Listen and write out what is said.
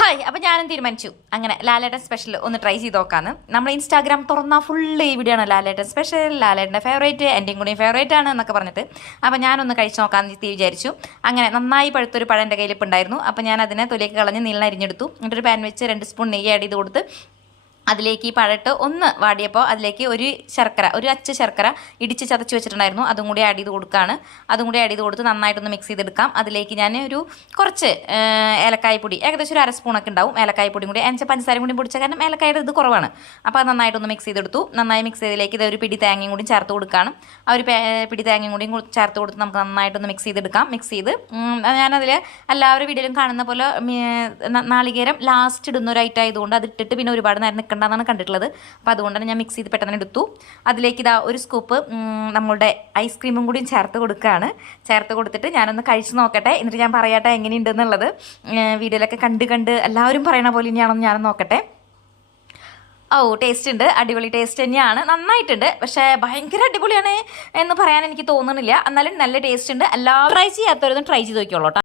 Hi. അപ്പോൾ ഞാനും തീരുമാനിച്ചു അങ്ങനെ ലാലേട്ടൻ സ്പെഷ്യൽ ഒന്ന് ട്രൈ ചെയ്ത് നോക്കാമെന്ന്. നമ്മൾ ഇൻസ്റ്റാഗ്രാം തുറന്നാൽ ഫുള്ള് ഈ വീഡിയോ ആണ് ലാലേട്ടൻ സ്പെഷ്യൽ, ലാലേട്ടൻ്റെ ഫേവറേറ്റ്, എൻ്റെയും കൂടി ഫേവറേറ്റ് ആണ് എന്നൊക്കെ പറഞ്ഞിട്ട്. അപ്പോൾ ഞാനൊന്ന് കഴിച്ച് നോക്കാമെന്ന് വിചാരിച്ചു. അങ്ങനെ നന്നായി പഴുത്തൊരു പഴം എൻ്റെ കയ്യിൽ ഇപ്പോൾ ഉണ്ടായിരുന്നു. അപ്പോൾ ഞാൻ അതിനെ തൊലിയൊക്കെ കളഞ്ഞ് നീളൻ അരിഞ്ഞെടുത്തു. എന്നിട്ടൊരു പാൻ വെച്ച് 2 സ്പൂൺ നെയ്യ് ആഡ് ചെയ്ത് കൊടുത്ത് അതിലേക്ക് ഈ പഴട്ട് ഒന്ന് വാടിയപ്പോൾ അതിലേക്ക് ഒരു അച്ച് ശർക്കര ഇടിച്ച് ചതച്ച് വെച്ചിട്ടുണ്ടായിരുന്നു, അതും കൂടി ആഡ് ചെയ്ത് കൊടുക്കുകയാണ്. അതും കൂടി ആഡ് ചെയ്ത് കൊടുത്ത് നന്നായിട്ടൊന്ന് മിക്സ് ചെയ്തെടുക്കാം. അതിലേക്ക് ഞാൻ കുറച്ച് ഏലക്കായ്പ്പൊടി, ഏകദേശം ഒരു 1/2 സ്പൂണൊക്കെ ഉണ്ടാവും ഏലക്കായ്പ്പൊടിയും കൂടി. എന്നുവെച്ചാൽ പഞ്ചസാരയും കൂടി പൊടിച്ച കാരണം ഏലക്കായുടെ ഇത് കുറവാണ്. അപ്പോൾ അത് നന്നായിട്ടൊന്ന് മിക്സ് ചെയ്തെടുത്തു. നന്നായി മിക്സ് ചെയ്തതിലേക്ക് ഇത് ഒരു പിടി തേങ്ങയും കൂടി ചേർത്ത് കൊടുക്കുകയാണ്. ആ ഒരു പിടി തേങ്ങയും കൂടി ചേർത്ത് കൊടുത്ത് നമുക്ക് നന്നായിട്ടൊന്ന് മിക്സ് ചെയ്തെടുക്കാം. മിക്സ് ചെയ്ത് ഞാനതിൽ എല്ലാവരും വീഡിയോയിലും കാണുന്ന പോലെ നാളികേരം ലാസ്റ്റ് ഇടുന്ന ഒരു ഐറ്റം ആയതുകൊണ്ട് അത് ഇട്ടിട്ട് പിന്നെ ഒരുപാട് നേരം നിൽക്കേണ്ടതാണ് കണ്ടിട്ടുള്ളത്. അപ്പോൾ അതുകൊണ്ട് തന്നെ ഞാൻ മിക്സ് ചെയ്ത് പെട്ടെന്ന് എടുത്തു. അതിലേക്ക് ഇതാ ഒരു സ്കൂപ്പ് നമ്മളുടെ ഐസ്ക്രീമും കൂടി ചേർത്ത് കൊടുക്കുകയാണ്. ചേർത്ത് കൊടുത്തിട്ട് ഞാനൊന്ന് കഴിച്ച് നോക്കട്ടെ, എന്നിട്ട് ഞാൻ പറയട്ടെ എങ്ങനെയുണ്ടെന്നുള്ളത്. വീഡിയോയിലൊക്കെ കണ്ട് എല്ലാവരും പറയണ പോലെ ഇനിയാണെന്ന് ഞാനൊന്ന് നോക്കട്ടെ. ടേസ്റ്റ് ഉണ്ട്, അടിപൊളി ടേസ്റ്റ് തന്നെയാണ്, നന്നായിട്ടുണ്ട്. പക്ഷേ ഭയങ്കര അടിപൊളിയാണ് എന്ന് പറയാൻ എനിക്ക് തോന്നുന്നില്ല. എന്നാലും നല്ല ടേസ്റ്റ് ഉണ്ട്. എല്ലാവരും ട്രൈ ചെയ്യാത്തവരൊന്നും ട്രൈ ചെയ്ത് നോക്കിയോളൂ.